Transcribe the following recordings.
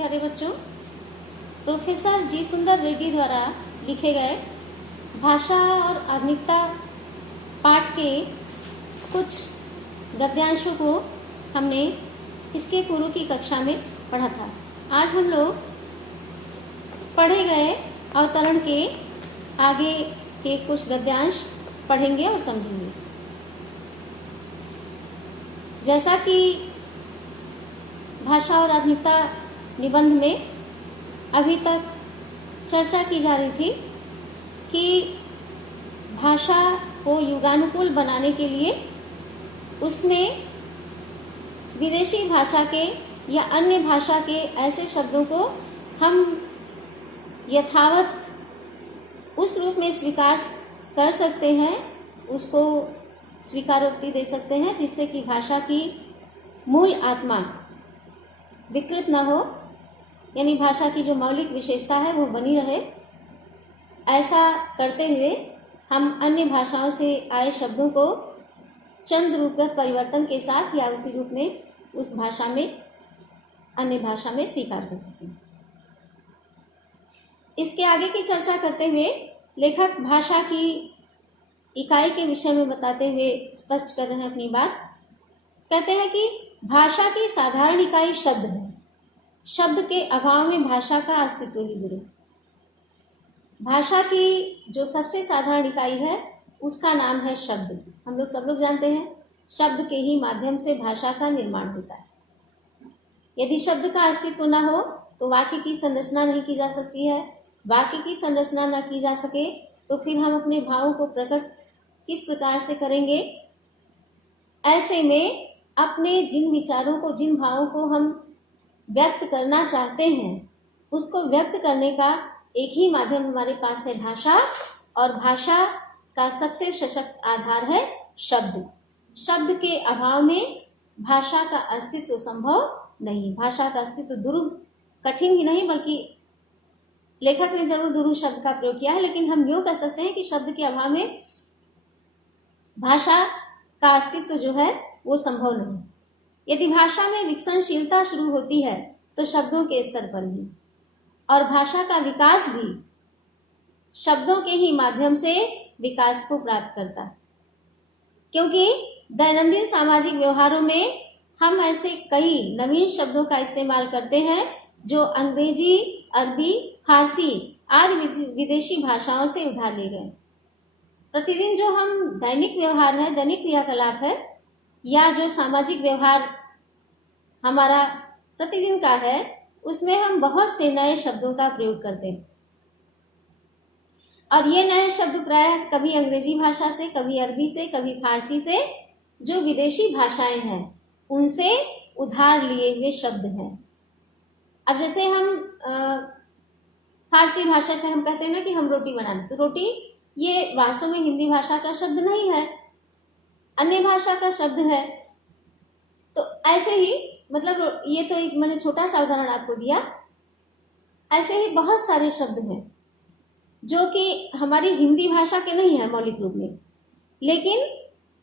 प्यारे बच्चों, प्रोफेसर जी सुंदर रेड्डी द्वारा लिखे गए भाषा और आधुनिकता पाठ के कुछ गद्यांशों को हमने इसके पूर्व की कक्षा में पढ़ा था। आज हम लोग पढ़े गए अवतरण के आगे के कुछ गद्यांश पढ़ेंगे और समझेंगे। जैसा कि भाषा और आधुनिकता निबंध में अभी तक चर्चा की जा रही थी कि भाषा को युगानुकूल बनाने के लिए उसमें विदेशी भाषा के या अन्य भाषा के ऐसे शब्दों को हम यथावत उस रूप में स्वीकार कर सकते हैं, उसको स्वीकारोक्ति दे सकते हैं, जिससे कि भाषा की मूल आत्मा विकृत न हो, यानी भाषा की जो मौलिक विशेषता है वो बनी रहे। ऐसा करते हुए हम अन्य भाषाओं से आए शब्दों को चंद रूपगत परिवर्तन के साथ या उसी रूप में उस भाषा में अन्य भाषा में स्वीकार कर सकते हैं। इसके आगे की चर्चा करते हुए लेखक भाषा की इकाई के विषय में बताते हुए स्पष्ट कर रहे हैं अपनी बात। कहते हैं कि भाषा की साधारण इकाई शब्द है। शब्द के अभाव में भाषा का अस्तित्व ही दूर है। भाषा की जो सबसे साधारण इकाई है उसका नाम है शब्द। हम लोग सब लोग जानते हैं शब्द के ही माध्यम से भाषा का निर्माण होता है। यदि शब्द का अस्तित्व न हो तो वाक्य की संरचना नहीं की जा सकती है। वाक्य की संरचना न की जा सके तो फिर हम अपने भावों को प्रकट किस प्रकार से करेंगे। ऐसे में अपने जिन विचारों को, जिन भावों को हम व्यक्त करना चाहते हैं, उसको व्यक्त करने का एक ही माध्यम हमारे पास है भाषा, और भाषा का सबसे सशक्त आधार है शब्द। शब्द के अभाव में भाषा का अस्तित्व संभव नहीं। भाषा का अस्तित्व दुर्लभ, कठिन ही नहीं बल्कि लेखक ने जरूर दुर्लभ शब्द का प्रयोग किया है, लेकिन हम यूँ कह सकते हैं कि शब्द के अभाव में भाषा का अस्तित्व जो है वो संभव नहीं। यदि भाषा में विकसनशीलता शुरू होती है तो शब्दों के स्तर पर ही, और भाषा का विकास भी शब्दों के ही माध्यम से विकास को प्राप्त करता है। क्योंकि दैनंदिन सामाजिक व्यवहारों में हम ऐसे कई नवीन शब्दों का इस्तेमाल करते हैं जो अंग्रेजी, अरबी, फारसी आदि विदेशी भाषाओं से उधार लिए गए। प्रतिदिन जो हम दैनिक व्यवहार है, दैनिक क्रियाकलाप है, या जो सामाजिक व्यवहार हमारा प्रतिदिन का है, उसमें हम बहुत से नए शब्दों का प्रयोग करते हैं। और ये नए शब्द प्रायः कभी अंग्रेजी भाषा से, कभी अरबी से, कभी फारसी से, जो विदेशी भाषाएं हैं उनसे उधार लिए हुए शब्द हैं। अब जैसे हम फारसी भाषा से हम कहते हैं ना कि हम रोटी बनाना, तो रोटी ये वास्तव में हिंदी भाषा का शब्द नहीं है, अन्य भाषा का शब्द है। तो ऐसे ही मतलब ये तो एक मैंने छोटा सा उदाहरण आपको दिया। ऐसे ही बहुत सारे शब्द हैं जो कि हमारी हिंदी भाषा के नहीं है मौलिक रूप में, लेकिन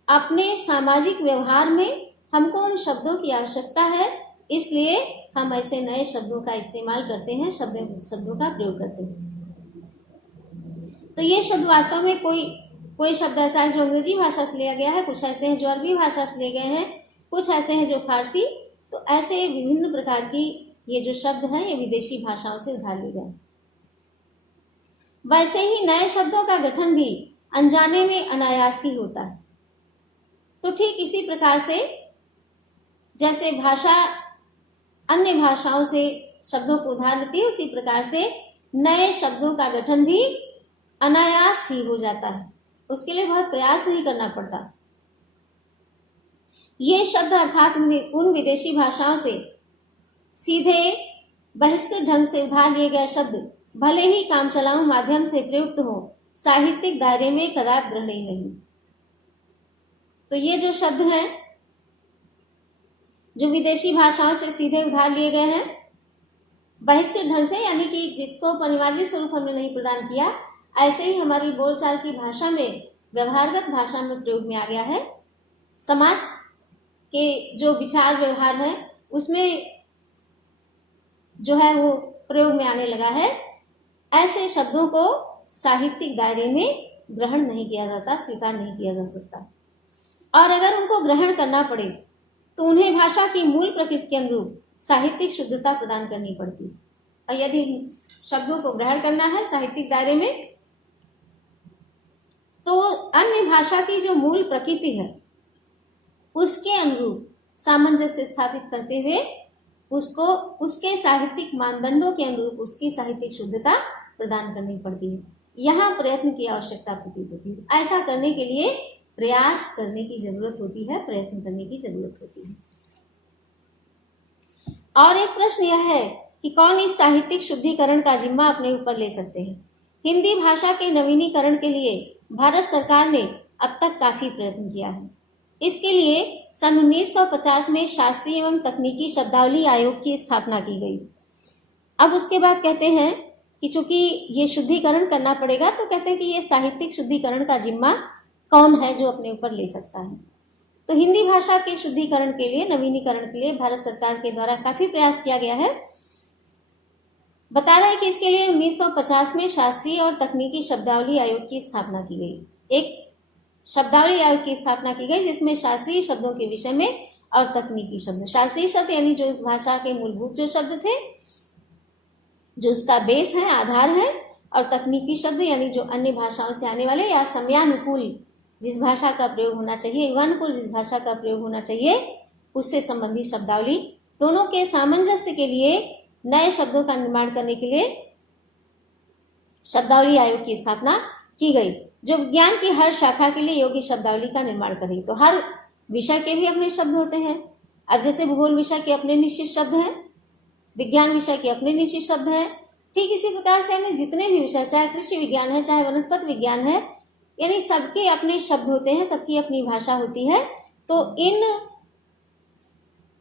अपने सामाजिक व्यवहार में हमको उन शब्दों की आवश्यकता है, इसलिए हम ऐसे नए शब्दों का इस्तेमाल करते हैं, शब्दों का प्रयोग करते हैं। तो ये शब्द वास्तव में कोई शब्द ऐसा है जो अंग्रेजी भाषा से लिया गया है, कुछ ऐसे हैं जो अरबी भाषा से लिए गए हैं, कुछ ऐसे हैं जो फारसी। तो ऐसे विभिन्न प्रकार की ये जो शब्द हैं ये विदेशी भाषाओं से उधार लिए गए। वैसे ही नए शब्दों का गठन भी अनजाने में अनायास ही होता है। तो ठीक इसी प्रकार से जैसे भाषा अन्य भाषाओं से शब्दों को उधार लेती है, उसी प्रकार से नए शब्दों का गठन भी अनायास ही हो जाता है। उसके लिए बहुत प्रयास नहीं करना पड़ता। ये शब्द अर्थात उन विदेशी भाषाओं से सीधे बहिष्कृत ढंग से उधार लिए गए शब्द भले ही कामचलाऊ माध्यम से प्रयुक्त हो, साहित्यिक दायरे में कदापि ग्रहणीय नहीं। तो ये जो शब्द हैं जो विदेशी भाषाओं से सीधे उधार लिए गए हैं बहिष्कृत ढंग से, यानी कि जिसको अनिवार्य स्वरूप हमने नहीं प्रदान किया, ऐसे ही हमारी बोलचाल की भाषा में, व्यवहारगत भाषा में प्रयोग में आ गया है। समाज के जो विचार व्यवहार है उसमें जो है वो प्रयोग में आने लगा है, ऐसे शब्दों को साहित्यिक दायरे में ग्रहण नहीं किया जाता, स्वीकार नहीं किया जा सकता। और अगर उनको ग्रहण करना पड़े तो उन्हें भाषा की मूल प्रकृति के अनुरूप साहित्यिक शुद्धता प्रदान करनी पड़ती। और यदि शब्दों को ग्रहण करना है साहित्यिक दायरे में, तो अन्य भाषा की जो मूल प्रकृति है उसके अनुरूप सामंजस्य स्थापित करते हुए उसको उसके साहित्यिक मानदंडों के अनुरूप उसकी साहित्यिक शुद्धता प्रदान करनी पड़ती है। यहाँ प्रयत्न की आवश्यकता प्रतीत होती है। ऐसा करने के लिए प्रयास करने की जरूरत होती है, प्रयत्न करने की जरूरत होती है। और एक प्रश्न यह है कि कौन इस साहित्यिक शुद्धिकरण का जिम्मा अपने ऊपर ले सकते हैं। हिंदी भाषा के नवीनीकरण के लिए भारत सरकार ने अब तक काफी प्रयत्न किया है। इसके लिए सन 1950 में शास्त्रीय एवं तकनीकी शब्दावली आयोग की स्थापना की गई। अब उसके बाद कहते हैं कि चूंकि ये शुद्धिकरण करना पड़ेगा, तो कहते हैं कि ये साहित्यिक शुद्धिकरण का जिम्मा कौन है जो अपने ऊपर ले सकता है। तो हिंदी भाषा के शुद्धिकरण के लिए, नवीनीकरण के लिए भारत सरकार के द्वारा काफी प्रयास किया गया है। बता रहा है कि इसके लिए 1950 में शास्त्रीय और तकनीकी शब्दावली आयोग की स्थापना की गई। एक शब्दावली आयोग की स्थापना की गई जिसमें शास्त्रीय शब्दों के विषय में और तकनीकी शब्द, शास्त्रीय शब्द यानी जो इस भाषा के मूलभूत जो शब्द थे, जो उसका बेस है, आधार है, और तकनीकी शब्द यानी जो अन्य भाषाओं से आने वाले या समयानुकूल जिस भाषा का प्रयोग होना चाहिए, युगानुकूल जिस भाषा का प्रयोग होना चाहिए, उससे संबंधित शब्दावली, दोनों के सामंजस्य के लिए नए शब्दों का निर्माण करने के लिए शब्दावली आयोग की स्थापना की गई, जो विज्ञान की हर शाखा के लिए योग्य शब्दावली का निर्माण करेगी। तो हर विषय के भी अपने शब्द होते हैं। अब जैसे भूगोल विषय के अपने निश्चित शब्द हैं, विज्ञान विषय के अपने निश्चित शब्द हैं, ठीक इसी प्रकार से यानी जितने भी विषय, चाहे कृषि विज्ञान है, चाहे वनस्पति विज्ञान है, यानी सबके अपने शब्द होते हैं, सबकी अपनी भाषा होती है। तो इन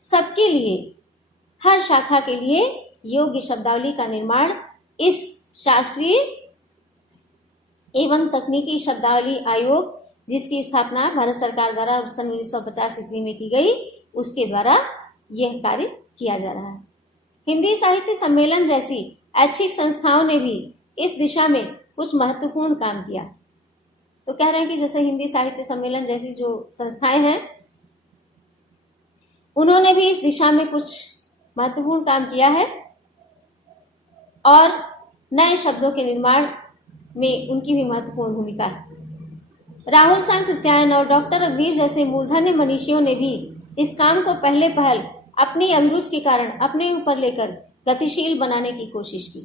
सबके लिए, हर शाखा के लिए योग्य शब्दावली का निर्माण इस शास्त्रीय एवं तकनीकी शब्दावली आयोग, जिसकी स्थापना भारत सरकार द्वारा सन 1950 ईस्वी में की गई, उसके द्वारा यह कार्य किया जा रहा है। हिंदी साहित्य सम्मेलन जैसी ऐच्छिक संस्थाओं ने भी इस दिशा में कुछ महत्वपूर्ण काम किया। तो कह रहे हैं कि जैसे हिंदी साहित्य सम्मेलन जैसी जो संस्थाएं हैं, उन्होंने भी इस दिशा में कुछ महत्वपूर्ण काम किया है और नए शब्दों के निर्माण में उनकी भी महत्वपूर्ण भूमिका है। राहुल सांकृत्यायन और डॉक्टर रघुवीर जैसे मूर्धन्य मनीषियों ने भी इस काम को पहले पहल अपनी अभिरुचि के कारण अपने ऊपर लेकर गतिशील बनाने की कोशिश की।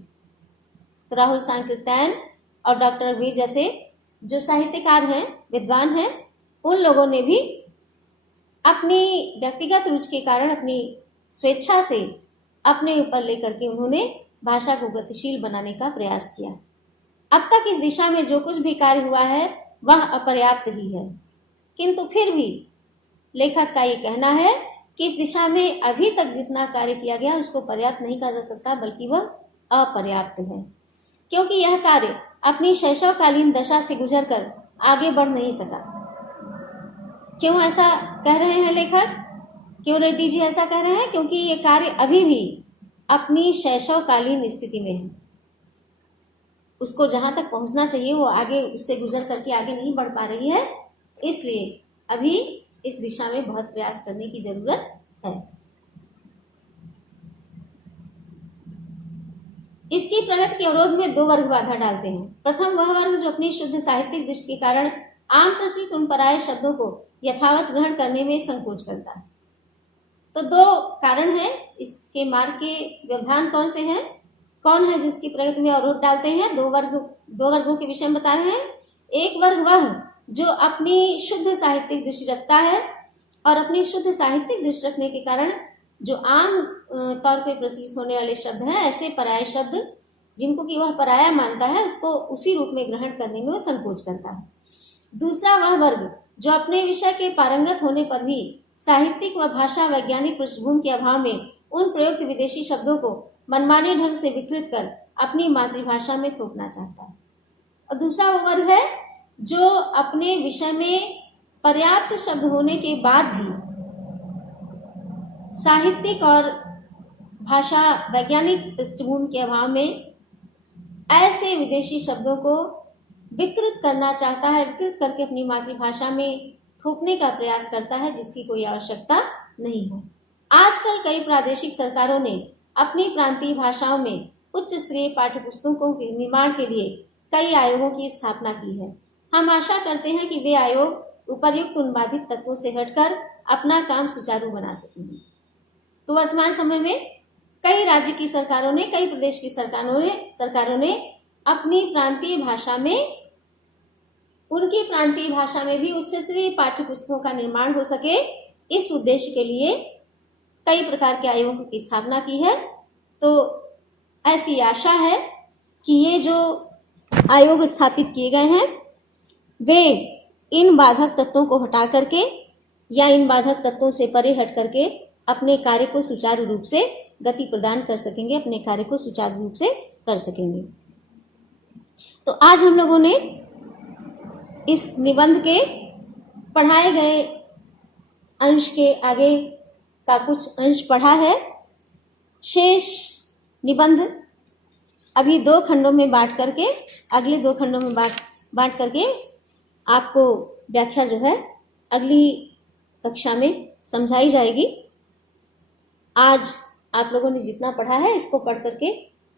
तो राहुल सांकृत्यायन और डॉक्टर रघुवीर जैसे जो साहित्यकार हैं, विद्वान हैं, उन लोगों ने भी अपनी व्यक्तिगत रुचि के कारण, अपनी स्वेच्छा से अपने ऊपर लेकर के उन्होंने भाषा को गतिशील बनाने का प्रयास किया। अब तक इस दिशा में जो कुछ भी कार्य हुआ है वह अपर्याप्त ही है, किंतु फिर भी लेखक का ये कहना है कि इस दिशा में अभी तक जितना कार्य किया गया उसको पर्याप्त नहीं कहा जा सकता, बल्कि वह अपर्याप्त है, क्योंकि यह कार्य अपनी शैशवकालीन दशा से गुजरकर आगे बढ़ नहीं सका। क्यों ऐसा कह रहे हैं लेखक, क्यों रेड्डी जी ऐसा कह रहे हैं? क्योंकि ये कार्य अभी भी अपनी शैशवकालीन स्थिति में है, उसको जहां तक पहुंचना चाहिए वो आगे उससे गुजर करके आगे नहीं बढ़ पा रही है, इसलिए अभी इस दिशा में बहुत प्रयास करने की जरूरत है। इसकी प्रगति के अवरोध में दो वर्ग बाधा डालते हैं। प्रथम वह वर्ग जो अपनी शुद्ध साहित्यिक दृष्टि के कारण आम प्रचलित उन पराये शब्दों को यथावत ग्रहण करने में संकोच करता है। तो दो कारण हैं इसके मार्ग के व्यवधान कौन से हैं, कौन है जिसकी प्रगति में अवरोध डालते हैं। दो वर्गों के विषय में बता रहे हैं। एक वर्ग वह जो अपनी शुद्ध साहित्यिक दृष्टि रखता है और अपनी शुद्ध साहित्यिक दृष्टि रखने के कारण जो आम तौर पे प्रचलित होने वाले शब्द हैं, ऐसे पराये शब्द जिनको कि वह पराया मानता है, उसको उसी रूप में ग्रहण करने में वह संकोच करता है। दूसरा वह वर्ग जो अपने विषय के पारंगत होने पर भी साहित्यिक व भाषा वैज्ञानिक पृष्ठभूमि के अभाव में उन प्रयुक्त विदेशी शब्दों को मनमाने ढंग से विकृत कर अपनी मातृभाषा में थोपना चाहता है। और दूसरा वो वर्ग है जो अपने विषय में पर्याप्त शब्द होने के बाद भी साहित्यिक और भाषा वैज्ञानिक पृष्ठभूमि के अभाव में ऐसे विदेशी शब्दों को विकृत करना चाहता है, विकृत करके अपनी मातृभाषा में थोपने का प्रयास करता है जिसकी कोई आवश्यकता नहीं हो। आजकल कई प्रादेशिक सरकारों ने अपनी प्रांतीय भाषाओं में उच्च स्तरीय पाठ्यपुस्तकों के निर्माण के लिए कई आयोगों की स्थापना की है। हम आशा करते हैं कि वे आयोग उपर्युक्त उन बाधित तत्वों से हटकर अपना काम सुचारू बना सकेंगे। तो वर्तमान समय में कई राज्य की सरकारों ने, कई प्रदेश की सरकारों ने अपनी प्रांतीय भाषा में, उनकी प्रांतीय भाषा में भी उच्च स्तरीय पाठ्यपुस्तकों का निर्माण हो सके, इस उद्देश्य के लिए कई प्रकार के आयोगों की स्थापना की है। तो ऐसी आशा है कि ये जो आयोग स्थापित किए गए हैं वे इन बाधक तत्वों को हटा करके या इन बाधक तत्वों से परे हट करके अपने कार्य को सुचारू रूप से गति प्रदान कर सकेंगे, अपने कार्य को सुचारू रूप से कर सकेंगे। तो आज हम लोगों ने इस निबंध के पढ़ाए गए अंश के आगे का कुछ अंश पढ़ा है। शेष निबंध अभी 2 खंडों में बांट करके, अगले 2 खंडों में बांट करके आपको व्याख्या जो है अगली कक्षा में समझाई जाएगी। आज आप लोगों ने जितना पढ़ा है इसको पढ़ करके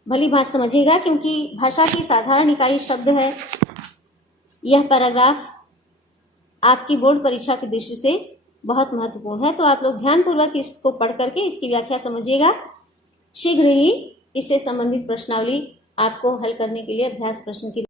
भली भांति समझिएगा, क्योंकि भाषा की साधारण इकाई शब्द है। यह पैराग्राफ आपकी बोर्ड परीक्षा की दृष्टि से बहुत महत्वपूर्ण है, तो आप लोग ध्यानपूर्वक इसको पढ़ करके इसकी व्याख्या समझिएगा। शीघ्र ही इससे संबंधित प्रश्नावली आपको हल करने के लिए अभ्यास प्रश्न की